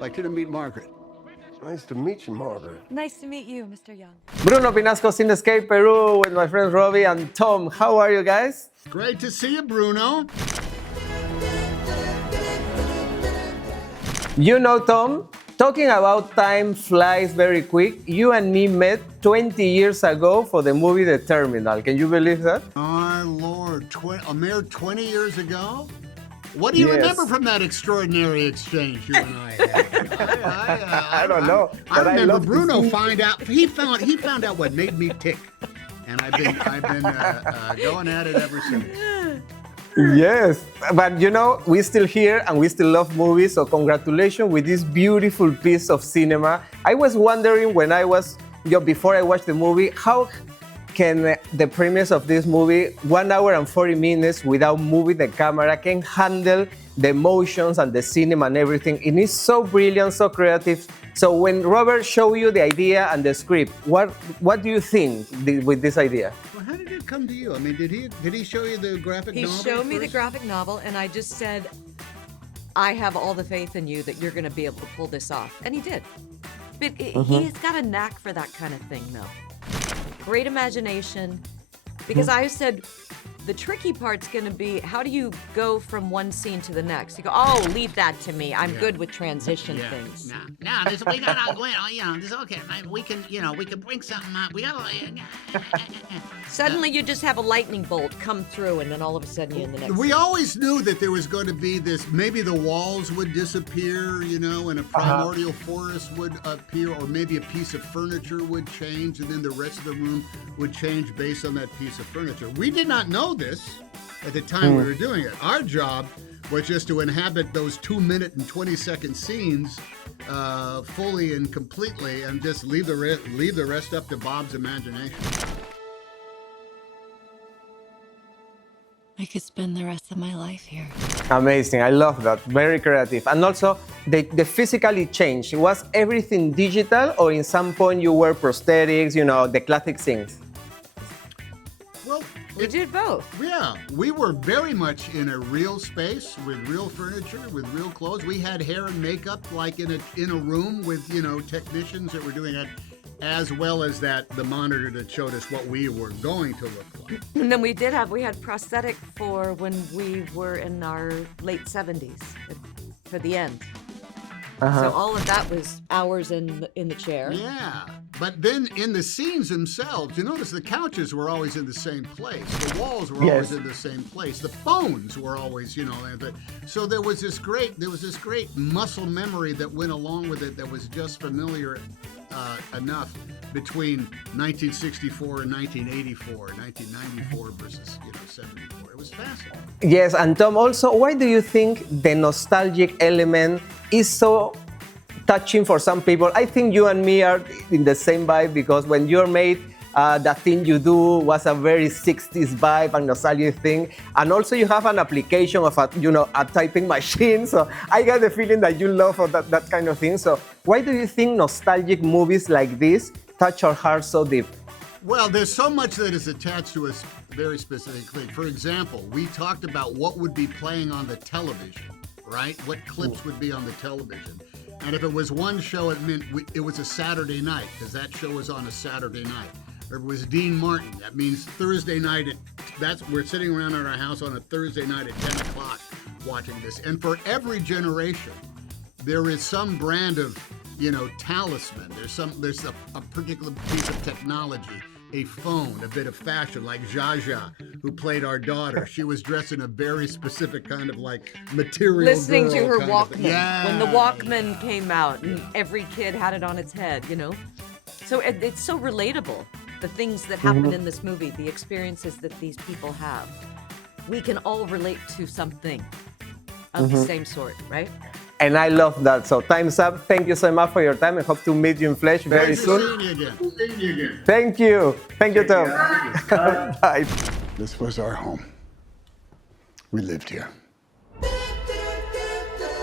Like to meet Margaret. Nice to meet you, Margaret. Nice to meet you, Mr. Young. Bruno Pinasco, Cinescape, Peru, with my friends Robbie and Tom. How are you guys? Great to see you, Bruno. You know, Tom, talking about time flies very quick. You and me met 20 years ago for the movie The Terminal. Can you believe that? Our Lord, a mere 20 years ago? What do you Yes. remember from that extraordinary exchange you and I had? I don't know, I but I remember love to Bruno see- he found out what made me tick, and I've been going at it ever since. Yes, but you know, we're still here and we still love movies, so congratulations with this beautiful piece of cinema. I was wondering when before I watched the movie, how can the premise of this movie, 1 hour and 40 minutes without moving the camera, can handle the emotions and the cinema and everything. It is so brilliant, so creative. So when Robert showed you the idea and the script, what do you think with this idea? Well, how did it come to you? I mean, did he show you the graphic He novel? showed me the first? graphic novel, and I just said, I have all the faith in you that you're going to be able to pull this off. And he did. But he's got a knack for that kind of thing, though. Great imagination. Because I said, the tricky part's going to be, how do you go from one scene to the next? You go, oh, leave that to me. I'm good with transition things. No, we gotta, this is okay. We can bring something up. We gotta. Suddenly you just have a lightning bolt come through, and then all of a sudden you're in the next We scene. always knew that there was going to be this, maybe the walls would disappear, and a primordial forest would appear, or maybe a piece of furniture would change, and then the rest of the room would change based on that piece of furniture. We did not know this at the time we were doing it. Our job was just to inhabit those 2-minute and 20-second scenes fully and completely, and just leave the rest up to Bob's imagination. I could spend the rest of my life here. Amazing, I love that. Very creative. And also, the physically changed. Was everything digital, or in some point you were prosthetics, the classic things? Well, We did both. yeah, we were very much in a real space with real furniture, with real clothes. We had hair and makeup like in a room with, technicians that were doing that, as well as the monitor that showed us what we were going to look like. And then we had prosthetic for when we were in our late 70s for the end. So all of that was hours in the chair. Yeah, but then in the scenes themselves, you notice the couches were always in the same place. The walls were always in the same place. The phones were always, so there was this great muscle memory that went along with it that was just familiar enough between 1964 and 1984, 1994 versus 74. It was fascinating. Yes, and Tom, also, why do you think the nostalgic element is so touching for some people? I think you and me are in the same vibe, because when you're made, that thing you do was a very 60s vibe and nostalgic thing. And also you have an application of a typing machine. So I get the feeling that you love that kind of thing. So why do you think nostalgic movies like this touch our hearts so deep? Well, there's so much that is attached to us very specifically. For example, we talked about what would be playing on the television, right? What clips would be on the television. And if it was one show, it meant it was a Saturday night, because that show was on a Saturday night. Or if it was Dean Martin, that means Thursday night. We're sitting around at our house on a Thursday night at 10 o'clock watching this. And for every generation, there is some brand of, talisman. There's a particular piece of technology, a phone, a bit of fashion, like Zsa Zsa, who played our daughter. She was dressed in a very specific kind of material. Listening to girl her kind of Walkman. thing. Yeah. When the Walkman came out, and every kid had it on its head, So it's so relatable. The things that happen in this movie, the experiences that these people have. We can all relate to something of the same sort, right? And I love that. So time's up. Thank you so much for your time. I hope to meet you in flesh very soon. Seeing you again. Thank you. Thank you, Tom. Bye. This was our home. We lived here.